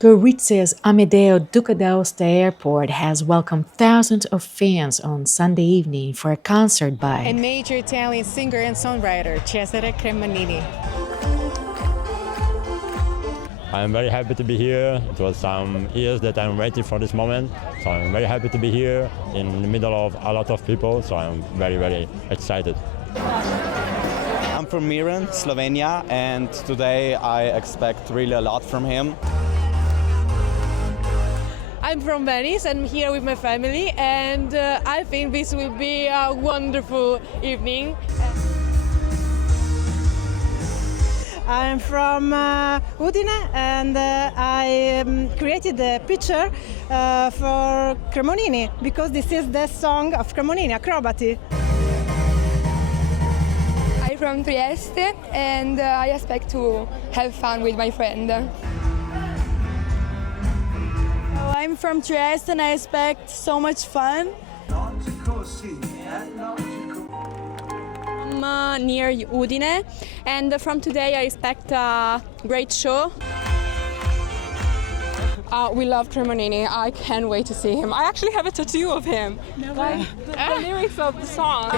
Gorizia's Amedeo Duca d'Aosta Airport has welcomed thousands of fans on Sunday evening for a concert by a major Italian singer and songwriter, Cesare Cremonini. I'm very happy to be here. It was some years that I'm waiting for this moment, so I'm very happy to be here in the middle of a lot of people, so I'm very, very excited. I'm from Miran, Slovenia, and today I expect really a lot from him. I'm from Venice. I'm here with my family, and I think this will be a wonderful evening. I'm from Udine, and I created a picture for Cremonini because this is the song of Cremonini, Acrobati. I'm from Trieste, and I expect to have fun with my friend. I'm from Trieste and I expect so much fun. I'm near Udine, and from today I expect a great show. We love Cremonini. I can't wait to see him. I actually have a tattoo of him. The lyrics of the song.